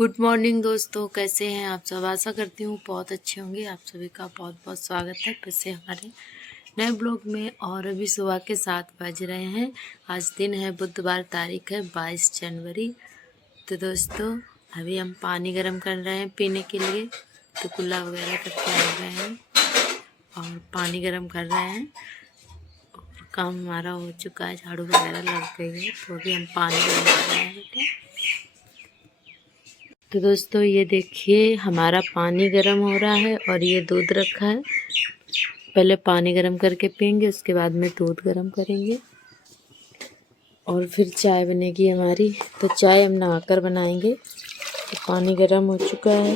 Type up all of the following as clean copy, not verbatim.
Good morning दोस्तों, कैसे हैं आप सब। आशा करती हूँ बहुत अच्छे होंगे। आप सभी का बहुत बहुत स्वागत है फिर से हमारे नए ब्लॉग में। और अभी सुबह के 7 बज रहे हैं। आज दिन है बुधवार, तारीख है 22 जनवरी। तो दोस्तों अभी हम पानी गर्म कर रहे हैं पीने के लिए। तो कुल्ला वगैरह करके आ गए हैं और पानी गर्म कर रहे हैं। और काम हमारा हो चुका है, झाड़ू वगैरह लग गई है। तो अभी हम पानी गर्म कर रहे हैं। तो दोस्तों ये देखिए हमारा पानी गर्म हो रहा है और ये दूध रखा है। पहले पानी गर्म करके पियेंगे, उसके बाद में दूध गर्म करेंगे और फिर चाय बनेगी हमारी। तो चाय हम नहाकर बनाएंगे। तो पानी गर्म हो चुका है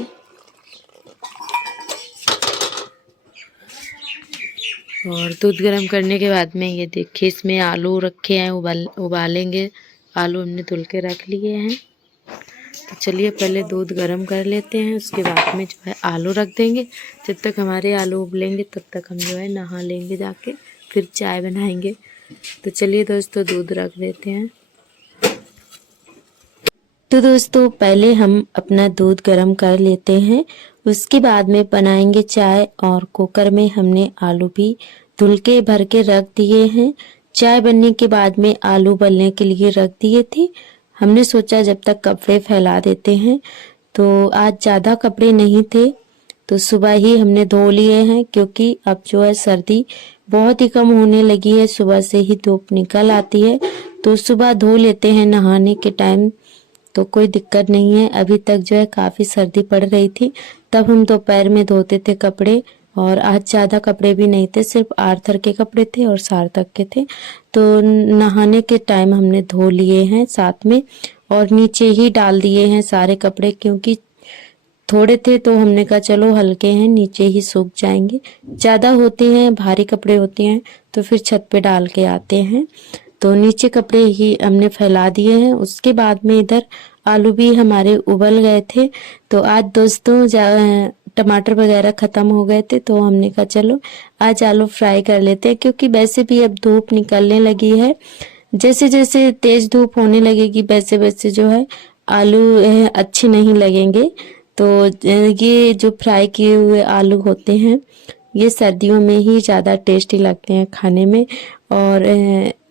और दूध गर्म करने के बाद में ये देखिए इसमें आलू रखे हैं, उबालेंगे। आलू हमने धुल के रख लिए हैं। तो चलिए पहले दूध गर्म कर लेते हैं, उसके बाद में जो है आलू रख देंगे। जब तक हमारे आलू उबलेंगे तब तक हम जो है नहा लेंगे जाके, फिर चाय बनाएंगे। तो चलिए दोस्तों दूध रख देते हैं। तो दोस्तों पहले हम अपना दूध गर्म कर लेते हैं, उसके बाद में बनाएंगे चाय। और कुकर में हमने आलू भी धुल के भर के रख दिए हैं। चाय बनने के बाद में आलू उबलने के लिए रख दिए थे। हमने सोचा जब तक कपड़े फैला देते हैं। तो आज ज़्यादा कपड़े नहीं थे तो सुबह ही हमने धो लिए हैं, क्योंकि अब जो है सर्दी बहुत ही कम होने लगी है। सुबह से ही धूप निकल आती है तो सुबह धो लेते हैं नहाने के टाइम, तो कोई दिक्कत नहीं है। अभी तक जो है काफ़ी सर्दी पड़ रही थी, तब हम दोपहर में धोते थे कपड़े। और आज ज़्यादा कपड़े भी नहीं थे, सिर्फ आर्थर के कपड़े थे और सार्थक के थे। तो नहाने के टाइम हमने धो लिए हैं साथ में, और नीचे ही डाल दिए हैं सारे कपड़े, क्योंकि थोड़े थे तो हमने कहा चलो हल्के हैं नीचे ही सूख जाएंगे। ज़्यादा होते हैं, भारी कपड़े होते हैं तो फिर छत पे डाल के आते हैं। तो नीचे कपड़े ही हमने फैला दिए हैं। उसके बाद में इधर आलू भी हमारे उबल गए थे। तो आज दोस्तों टमाटर वगैरह ख़त्म हो गए थे, तो हमने कहा चलो आज आलू फ्राई कर लेते हैं, क्योंकि वैसे भी अब धूप निकलने लगी है। जैसे जैसे तेज धूप होने लगेगी वैसे वैसे जो है आलू अच्छे नहीं लगेंगे। तो ये जो फ्राई किए हुए आलू होते हैं ये सर्दियों में ही ज़्यादा टेस्टी लगते हैं खाने में। और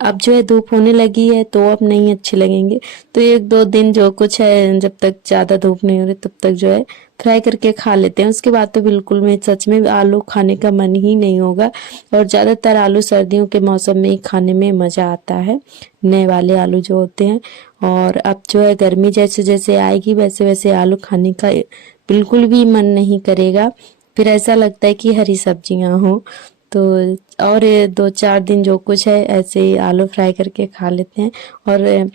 अब जो है धूप होने लगी है तो अब नहीं अच्छे लगेंगे। तो 1-2 दिन जो कुछ है, जब तक ज़्यादा धूप नहीं हो रही तब तक जो है फ्राई करके खा लेते हैं। उसके बाद तो बिल्कुल में सच में आलू खाने का मन ही नहीं होगा। और ज़्यादातर आलू सर्दियों के मौसम में ही खाने में मज़ा आता है, नए वाले आलू जो होते हैं। और अब जो है गर्मी जैसे जैसे आएगी वैसे वैसे आलू खाने का बिल्कुल भी मन नहीं करेगा। फिर ऐसा लगता है कि हरी सब्जियां हो। तो और 2-4 दिन जो कुछ है ऐसे ही आलू फ्राई करके खा लेते हैं। और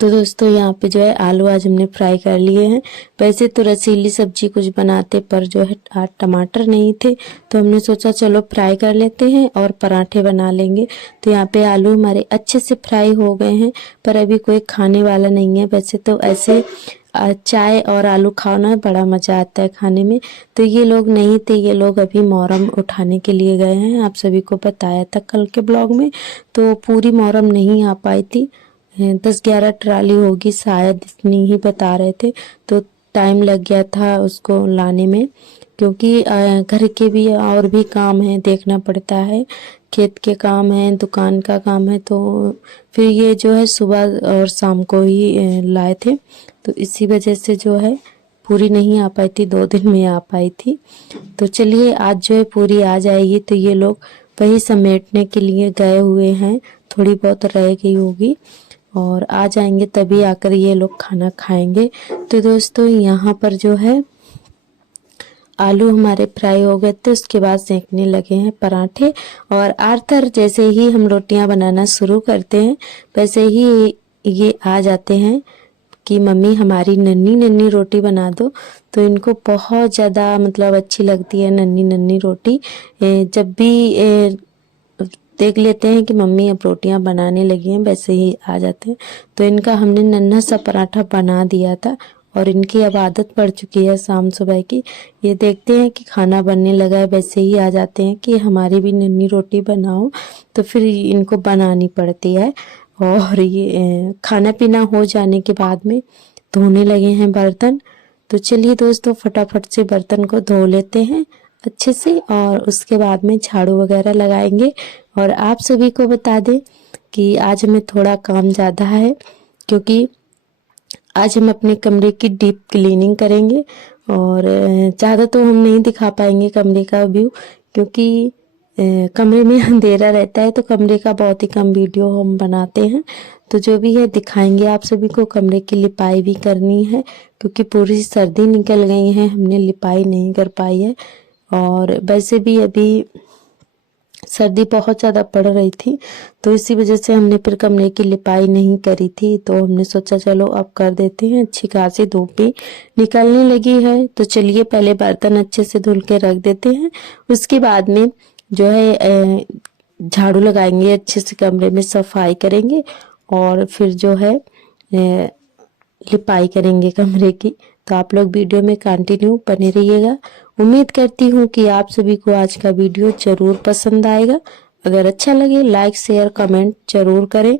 तो दोस्तों यहाँ पे जो है आलू आज हमने फ्राई कर लिए हैं। वैसे तो रसीली सब्जी कुछ बनाते, पर जो है आज टमाटर नहीं थे तो हमने सोचा चलो फ्राई कर लेते हैं और पराठे बना लेंगे। तो यहाँ पे आलू हमारे अच्छे से फ्राई हो गए हैं, पर अभी कोई खाने वाला नहीं है। वैसे तो ऐसे चाय और आलू खाना बड़ा मज़ा आता है खाने में। तो ये लोग नहीं थे, ये लोग अभी मोहर्रम उठाने के लिए गए हैं। आप सभी को बताया था कल के ब्लॉग में। तो पूरी मोहर्रम नहीं आ पाई थी, 10-11 ट्राली होगी शायद, इतनी ही बता रहे थे। तो टाइम लग गया था उसको लाने में, क्योंकि घर के भी और भी काम है, देखना पड़ता है। खेत के काम है, दुकान का काम है। तो फिर ये जो है सुबह और शाम को ही लाए थे। तो इसी वजह से जो है पूरी नहीं आ पाई थी, 2 दिन में आ पाई थी। तो चलिए आज जो है पूरी आ जाएगी। तो ये लोग वही समेटने के लिए गए हुए हैं, थोड़ी बहुत रह गई होगी और आ जाएंगे तभी आकर ये लोग खाना खाएंगे। तो दोस्तों यहाँ पर जो है आलू हमारे फ्राई हो गए थे, उसके बाद सेकने लगे हैं पराठे। और आर्थर जैसे ही हम रोटियां बनाना शुरू करते हैं वैसे ही ये आ जाते हैं कि मम्मी हमारी नन्ही नन्ही रोटी बना दो। तो इनको बहुत ज़्यादा मतलब अच्छी लगती है नन्ही नन्ही रोटी। जब भी देख लेते हैं कि मम्मी अब रोटियां बनाने लगी हैं वैसे ही आ जाते हैं। तो इनका हमने नन्हा सा पराठा बना दिया था और इनकी अब आदत पड़ चुकी है शाम सुबह की। ये देखते हैं कि खाना बनने लगा है वैसे ही आ जाते हैं कि हमारी भी नन्ही रोटी बनाओ। तो फिर इनको बनानी पड़ती है। और ये खाना पीना हो जाने के बाद में धोने लगे हैं बर्तन। तो चलिए दोस्तों फटाफट से बर्तन को धो लेते हैं अच्छे से और उसके बाद में झाड़ू वगैरह लगाएंगे। और आप सभी को बता दें कि आज हमें थोड़ा काम ज़्यादा है, क्योंकि आज हम अपने कमरे की डीप क्लीनिंग करेंगे। और ज़्यादा तो हम नहीं दिखा पाएंगे कमरे का व्यू, क्योंकि कमरे में अंधेरा रहता है, तो कमरे का बहुत ही कम वीडियो हम बनाते हैं। तो जो भी है दिखाएंगे आप सभी को। कमरे की लिपाई भी करनी है, क्योंकि पूरी सर्दी निकल गई है, हमने लिपाई नहीं कर पाई है। और वैसे भी अभी सर्दी बहुत ज़्यादा पड़ रही थी, तो इसी वजह से हमने फिर कमरे की लिपाई नहीं करी थी। तो हमने सोचा चलो अब कर देते हैं। अच्छी खासी धूप भी निकलने लगी है, तो चलिए पहले बर्तन अच्छे से धुल के रख देते हैं। उसके बाद में जो है झाड़ू लगाएंगे, अच्छे से कमरे में सफाई करेंगे और फिर जो है लिपाई करेंगे कमरे की। तो आप लोग वीडियो में कंटिन्यू बने रहिएगा। उम्मीद करती हूँ कि आप सभी को आज का वीडियो जरूर पसंद आएगा। अगर अच्छा लगे लाइक शेयर कमेंट जरूर करें।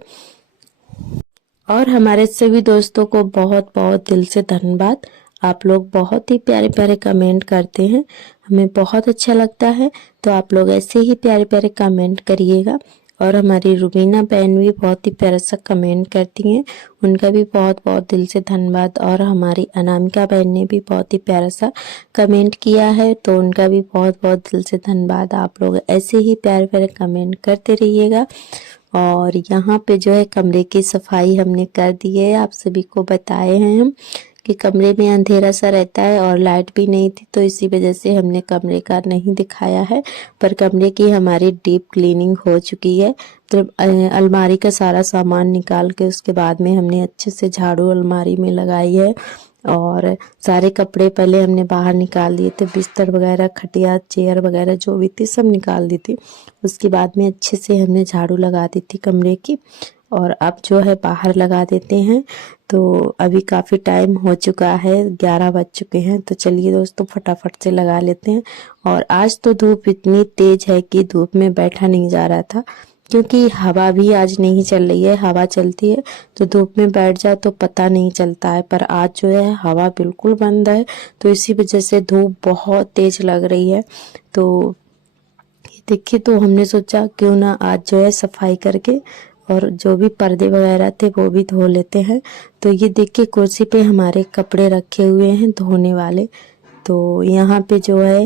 और हमारे सभी दोस्तों को बहुत बहुत दिल से धन्यवाद। आप लोग बहुत ही प्यारे प्यारे कमेंट करते हैं, हमें बहुत अच्छा लगता है। तो आप लोग ऐसे ही प्यारे प्यारे कमेंट करिएगा। और हमारी रुबीना बहन भी बहुत ही प्यारा सा कमेंट करती हैं, उनका भी बहुत बहुत दिल से धन्यवाद। और हमारी अनामिका बहन ने भी बहुत ही प्यारा सा कमेंट किया है, तो उनका भी बहुत बहुत दिल से धन्यवाद। आप लोग ऐसे ही प्यारे प्यारे कमेंट करते रहिएगा। और यहाँ पे जो है कमरे की सफाई हमने कर दी है, आप सभी को बताए हैं हम कि कमरे में अंधेरा सा रहता है और लाइट भी नहीं थी, तो इसी वजह से हमने कमरे का नहीं दिखाया है। पर कमरे की हमारी डीप क्लीनिंग हो चुकी है। तो अलमारी का सारा सामान निकाल के उसके बाद में हमने अच्छे से झाड़ू अलमारी में लगाई है। और सारे कपड़े पहले हमने बाहर निकाल दिए थे, बिस्तर वगैरह खटिया चेयर वगैरह जो भी थी सब निकाल दी थी। उसके बाद में अच्छे से हमने झाड़ू लगा दी थी कमरे की। और अब जो है बाहर लगा देते हैं। तो अभी काफ़ी टाइम हो चुका है, 11 बज चुके हैं। तो चलिए दोस्तों फटाफट से लगा लेते हैं। और आज तो धूप इतनी तेज है कि धूप में बैठा नहीं जा रहा था, क्योंकि हवा भी आज नहीं चल रही है। हवा चलती है तो धूप में बैठ जाए तो पता नहीं चलता है, पर आज जो है हवा बिल्कुल बंद है, तो इसी वजह से धूप बहुत तेज लग रही है। तो देखिए, तो हमने सोचा क्यों ना आज जो है सफाई करके और जो भी पर्दे वगैरह थे वो भी धो लेते हैं। तो ये देखिए कुर्सी पे हमारे कपड़े रखे हुए हैं धोने वाले। तो यहाँ पे जो है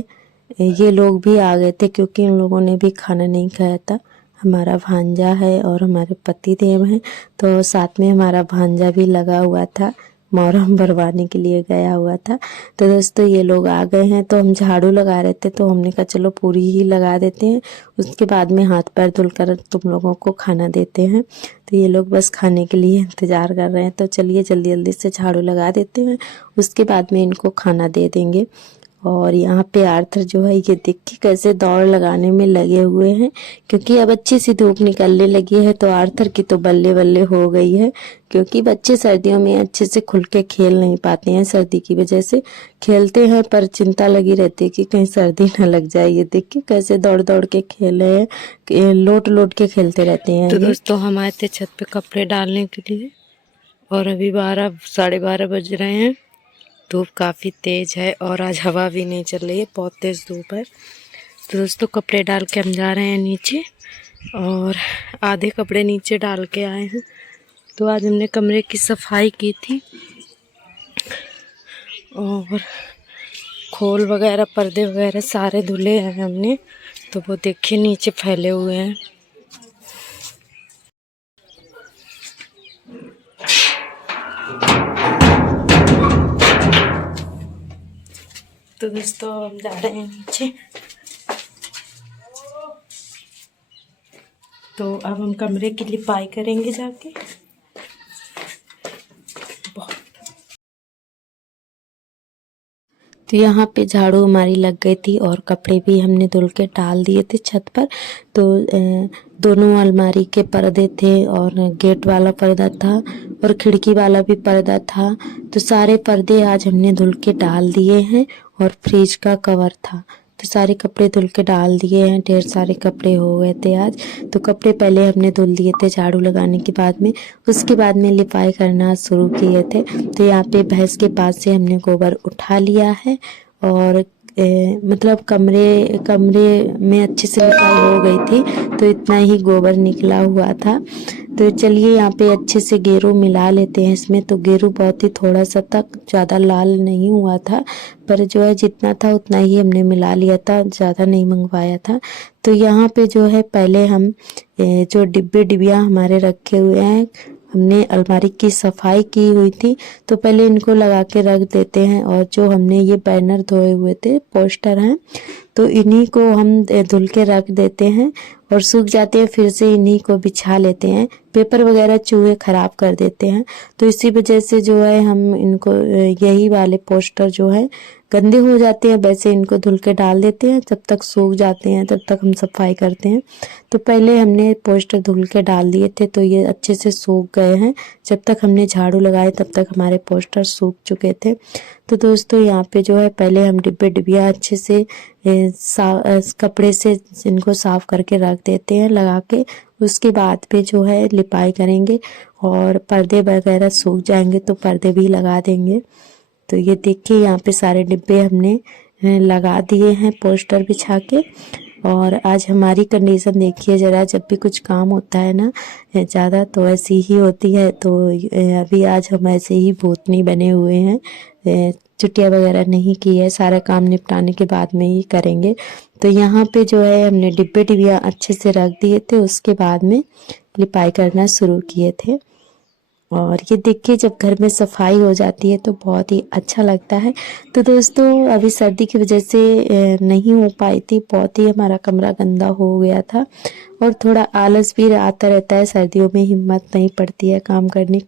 ये लोग भी आ गए थे, क्योंकि उन लोगों ने भी खाना नहीं खाया था। हमारा भांजा है और हमारे पति देव हैं, तो साथ में हमारा भांजा भी लगा हुआ था, मोहर्रम भरवाने के लिए गया हुआ था। तो दोस्तों ये लोग आ गए हैं, तो हम झाड़ू लगा रहे थे, तो हमने कहा चलो पूरी ही लगा देते हैं। उसके बाद में हाथ पैर धुलकर तुम लोगों को खाना देते हैं। तो ये लोग बस खाने के लिए इंतज़ार कर रहे हैं, तो चलिए जल्दी जल्दी से झाड़ू लगा देते हैं, उसके बाद में इनको खाना दे देंगे। और यहाँ पे आर्थर जो है ये देखिए कैसे दौड़ लगाने में लगे हुए हैं, क्योंकि अब अच्छी सी धूप निकलने लगी है। तो आर्थर की तो बल्ले बल्ले हो गई है, क्योंकि बच्चे सर्दियों में अच्छे से खुल के खेल नहीं पाते हैं। सर्दी की वजह से खेलते हैं पर चिंता लगी रहती है कि कहीं सर्दी ना लग जाए। ये देखिए कैसे दौड़ दौड़ के खेल रहे हैं, लोट लोट के खेलते रहते हैं। तो दोस्तों हम आए थे छत पे कपड़े डालने के लिए, और अभी 12 साढ़े 12 बज रहे हैं। धूप काफ़ी तेज़ है और आज हवा भी नहीं चल रही है, बहुत तेज़ धूप है। तो दोस्तों कपड़े डाल के हम जा रहे हैं नीचे, और आधे कपड़े नीचे डाल के आए हैं। तो आज हमने कमरे की सफाई की थी, और खोल वगैरह पर्दे वगैरह सारे धुले हैं हमने। तो वो देखिए नीचे फैले हुए हैं। तो दोस्तों हम जा रहे हैं नीचे। तो अब हम कमरे की लिपाई करेंगे जाके। तो यहाँ पे झाड़ू हमारी लग गई थी और कपड़े भी हमने धुल के डाल दिए थे छत पर। तो दोनों अलमारी के पर्दे थे, और गेट वाला पर्दा था और खिड़की वाला भी पर्दा था। तो सारे पर्दे आज हमने धुल के डाल दिए हैं, और फ्रिज का कवर था तो सारे कपड़े धुल के डाल दिए हैं। ढेर सारे कपड़े हो गए थे आज। तो कपड़े पहले हमने धुल दिए थे झाड़ू लगाने के बाद में, उसके बाद में लिपाई करना शुरू किए थे। तो यहाँ पे भैंस के पास से हमने गोबर उठा लिया है और मतलब कमरे में अच्छे से लिपाई हो गई थी, तो इतना ही गोबर निकला हुआ था। तो चलिए यहाँ पे अच्छे से गेरू मिला लेते हैं इसमें। तो गेरू बहुत ही थोड़ा सा तक, ज़्यादा लाल नहीं हुआ था, पर जो है जितना था उतना ही हमने मिला लिया था, ज़्यादा नहीं मंगवाया था। तो यहाँ पे जो है पहले हम जो डिब्बियाँ हमारे रखे हुए हैं, हमने अलमारी की सफाई की हुई थी, तो पहले इनको लगा के रख देते हैं। और जो हमने ये बैनर धोए हुए थे, पोस्टर हैं, तो इन्हीं को हम धुल के रख देते हैं और सूख जाते हैं, फिर से इन्हीं को बिछा लेते हैं। पेपर वगैरह चूहे खराब कर देते हैं, तो इसी वजह से जो है हम इनको यही वाले पोस्टर जो है गंदे हो जाते हैं, वैसे इनको धुल के डाल देते हैं। जब तक सूख जाते हैं तब तक हम सफाई करते हैं। तो पहले हमने पोस्टर धुल के डाल दिए थे, तो ये अच्छे से सूख गए हैं। जब तक हमने झाड़ू लगाए तब तक हमारे पोस्टर सूख चुके थे। तो दोस्तों यहाँ पे जो है पहले हम डिब्बियाँ अच्छे से कपड़े से इनको साफ करके रख देते हैं लगा के। उसके बाद पे जो है लिपाई करेंगे और पर्दे वगैरह सूख जाएंगे तो पर्दे भी लगा देंगे। तो ये देखिए यहाँ पे सारे डिब्बे हमने लगा दिए हैं पोस्टर बिछा के। और आज हमारी कंडीशन देखिए ज़रा, जब भी कुछ काम होता है ना ज़्यादा तो ऐसी ही होती है। तो अभी आज हम ऐसे ही भूतनी बने हुए हैं, छुट्टियाँ वगैरह नहीं की है, सारा काम निपटाने के बाद में ही करेंगे। तो यहाँ पे जो है हमने डिब्बियाँ अच्छे से रख दिए थे, उसके बाद में लिपाई करना शुरू किए थे। और ये देखिए जब घर में सफाई हो जाती है तो बहुत ही अच्छा लगता है। तो दोस्तों अभी सर्दी की वजह से नहीं हो पाई थी, बहुत ही हमारा कमरा गंदा हो गया था और थोड़ा आलस भी आता रहता है। सर्दियों में हिम्मत नहीं पड़ती है काम करने,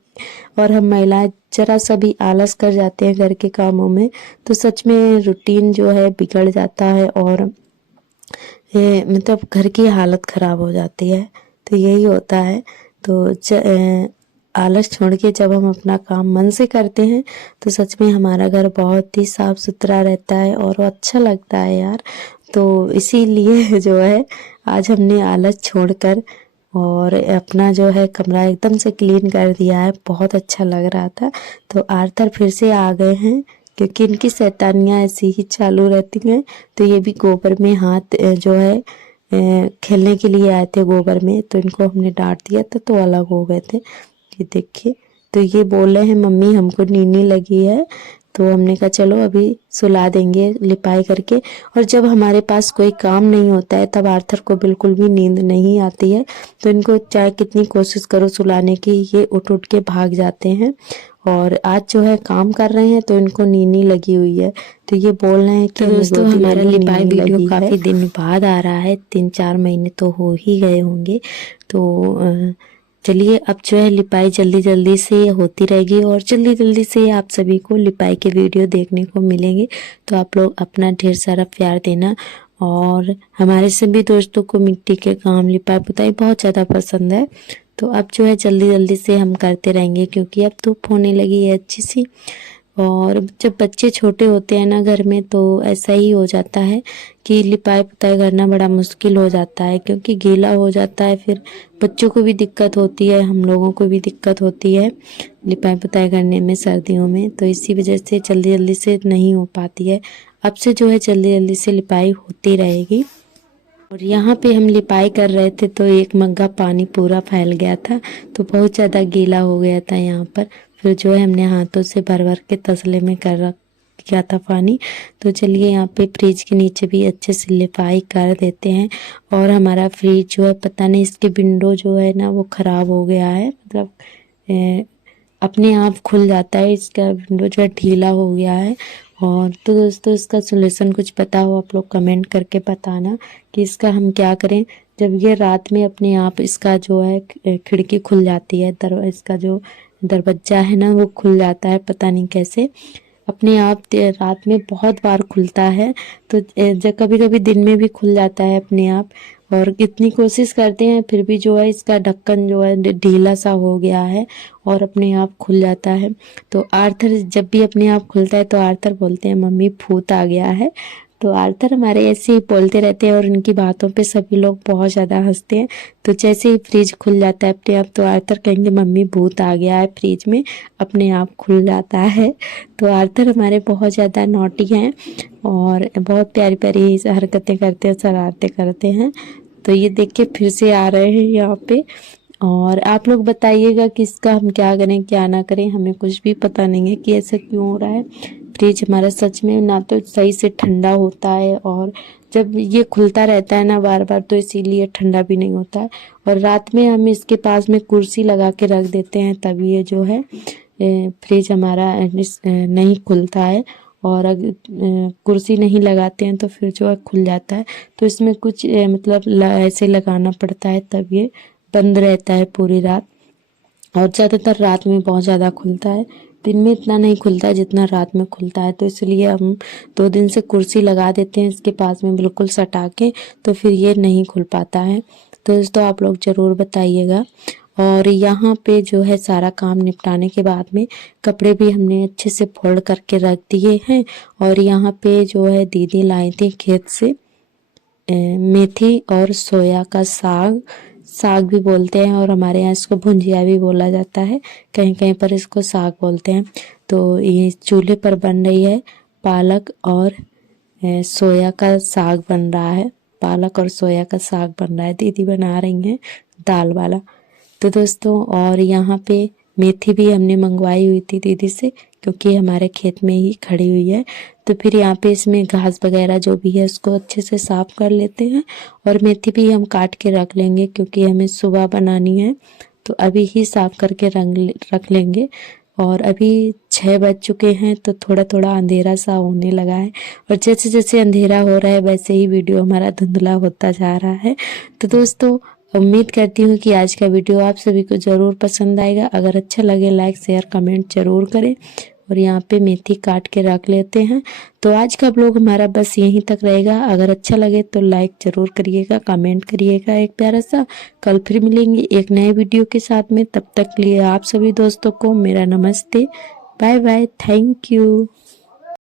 और हम महिलाएं जरा सा भी आलस कर जाते हैं घर के कामों में तो सच में रूटीन जो है बिगड़ जाता है और मतलब घर की हालत खराब हो जाती है। तो यही होता है। तो आलस छोड़ के जब हम अपना काम मन से करते हैं तो सच में हमारा घर बहुत ही साफ सुथरा रहता है और अच्छा लगता है यार। तो इसीलिए जो है आज हमने आलस छोड़कर और अपना जो है कमरा एकदम से क्लीन कर दिया है, बहुत अच्छा लग रहा था। तो आर्थर फिर से आ गए हैं क्योंकि इनकी शैतानियाँ ऐसी ही चालू रहती हैं। तो ये भी गोबर में हाथ जो है खेलने के लिए आए थे गोबर में, तो इनको हमने डांट दिया था तो अलग हो गए थे। ये देखिए, तो ये बोल रहे हैं मम्मी हमको नींद लगी है, तो हमने कहा चलो अभी सुला देंगे लिपाई करके। और जब हमारे पास कोई काम नहीं होता है तब आर्थर को बिल्कुल भी नींद नहीं आती है, तो इनको चाहे कितनी कोशिश करो सुलाने की, ये उठ उठ के भाग जाते हैं। और आज जो है काम कर रहे हैं तो इनको नींद लगी हुई है, तो ये बोल रहे हैं कि तो दोस्तों हमारा लिपाई वीडियो काफ़ी दिन बाद आ रहा है, 3-4 महीने तो हो ही गए होंगे। तो चलिए अब जो है लिपाई जल्दी जल्दी से होती रहेगी और जल्दी जल्दी से आप सभी को लिपाई के वीडियो देखने को मिलेंगे। तो आप लोग अपना ढेर सारा प्यार देना। और हमारे सभी दोस्तों को मिट्टी के काम, लिपाई पुताई बहुत ज़्यादा पसंद है। तो अब जो है जल्दी जल्दी से हम करते रहेंगे क्योंकि अब धूप होने लगी है अच्छी सी। और जब बच्चे छोटे होते हैं ना घर में तो ऐसा ही हो जाता है कि लिपाई पुताई करना बड़ा मुश्किल हो जाता है क्योंकि गीला हो जाता है, फिर बच्चों को भी दिक्कत होती है, हम लोगों को भी दिक्कत होती है लिपाई पुताई करने में सर्दियों में। तो इसी वजह से जल्दी जल्दी से नहीं हो पाती है। अब से जो है जल्दी जल्दी से लिपाई होती रहेगी। और यहाँ पे हम लिपाई कर रहे थे तो एक मग्गा पानी पूरा फैल गया था, तो बहुत ज़्यादा गीला हो गया था यहाँ पर। फिर जो है हमने हाथों से भर भर के तसले में कर रख किया था पानी। तो चलिए यहाँ पे फ्रिज के नीचे भी अच्छे से लिपाई कर देते हैं। और हमारा फ्रिज जो है पता नहीं इसके विंडो जो है ना वो ख़राब हो गया है, मतलब अपने आप खुल जाता है, इसका विंडो जो है ढीला हो गया है। और तो दोस्तों इसका सोल्यूशन कुछ पता हो आप लोग कमेंट करके बताना कि इसका हम क्या करें। जब ये रात में अपने आप इसका जो है खिड़की खुल जाती है, इसका जो दरवाजा है ना वो खुल जाता है, पता नहीं कैसे अपने आप रात में बहुत बार खुलता है। तो जब कभी कभी दिन में भी खुल जाता है अपने आप, और कितनी कोशिश करते हैं फिर भी जो है इसका ढक्कन जो है ढीला सा हो गया है और अपने आप खुल जाता है। तो आर्थर जब भी अपने आप खुलता है तो आर्थर बोलते हैं मम्मी भूत आ गया है। तो आर्थर हमारे ऐसे ही बोलते रहते हैं और उनकी बातों पे सभी लोग बहुत ज़्यादा हंसते हैं। तो जैसे ही फ्रिज खुल जाता है अपने आप, तो आर्थर कहेंगे मम्मी भूत आ गया है फ्रिज में, अपने आप खुल जाता है। तो आर्थर हमारे बहुत ज़्यादा नॉटी हैं और बहुत प्यारी प्यारी हरकतें करते हैं, शरारतें करते हैं। तो ये देख के फिर से आ रहे हैं यहाँ पे। और आप लोग बताइएगा कि इसका हम क्या करें क्या ना करें, हमें कुछ भी पता नहीं है कि ऐसा क्यों हो रहा है। फ्रिज हमारा सच में ना तो सही से ठंडा होता है, और जब ये खुलता रहता है ना बार बार, तो इसीलिए ठंडा भी नहीं होता है। और रात में हम इसके पास में कुर्सी लगा के रख देते हैं, तब ये जो है फ्रिज हमारा नहीं खुलता है। और अगर कुर्सी नहीं लगाते हैं तो फिर जो है खुल जाता है। तो इसमें कुछ मतलब ऐसे लगाना पड़ता है, तब ये बंद रहता है पूरी रात। और ज़्यादातर रात में बहुत ज़्यादा खुलता है, दिन में इतना नहीं खुलता है जितना रात में खुलता है। तो इसलिए हम 2 दिन से कुर्सी लगा देते हैं इसके पास में बिल्कुल सटा के, तो फिर ये नहीं खुल पाता है। तो दोस्तों आप लोग ज़रूर बताइएगा। और यहाँ पे जो है सारा काम निपटाने के बाद में कपड़े भी हमने अच्छे से फोल्ड करके रख दिए हैं। और यहाँ पे जो है दीदी लाई थी खेत से मेथी और सोया का साग, साग भी बोलते हैं और हमारे यहाँ इसको भुंजिया भी बोला जाता है, कहीं कहीं पर इसको साग बोलते हैं। तो ये चूल्हे पर बन रही है पालक और सोया का साग बन रहा है। पालक और सोया का साग बन रहा है, दीदी बना रही हैं दाल वाला। तो दोस्तों और यहाँ पे मेथी भी हमने मंगवाई हुई थी दीदी से, क्योंकि हमारे खेत में ही खड़ी हुई है। तो फिर यहाँ पे इसमें घास वगैरह जो भी है उसको अच्छे से साफ कर लेते हैं। और मेथी भी हम काट के रख लेंगे क्योंकि हमें सुबह बनानी है, तो अभी ही साफ करके रख लेंगे। और अभी 6 बज चुके हैं, तो थोड़ा थोड़ा अंधेरा सा होने लगा है। और जैसे जैसे अंधेरा हो रहा है वैसे ही वीडियो हमारा धुंधला होता जा रहा है। तो दोस्तों उम्मीद करती हूँ कि आज का वीडियो आप सभी को ज़रूर पसंद आएगा। अगर अच्छा लगे लाइक शेयर कमेंट ज़रूर करें। और यहाँ पे मेथी काट के रख लेते हैं। तो आज का व्लॉग हमारा बस यहीं तक रहेगा। अगर अच्छा लगे तो लाइक ज़रूर करिएगा, कमेंट करिएगा एक प्यारा सा। कल फिर मिलेंगे एक नए वीडियो के साथ में, तब तक के लिए आप सभी दोस्तों को मेरा नमस्ते, बाय बाय, थैंक यू।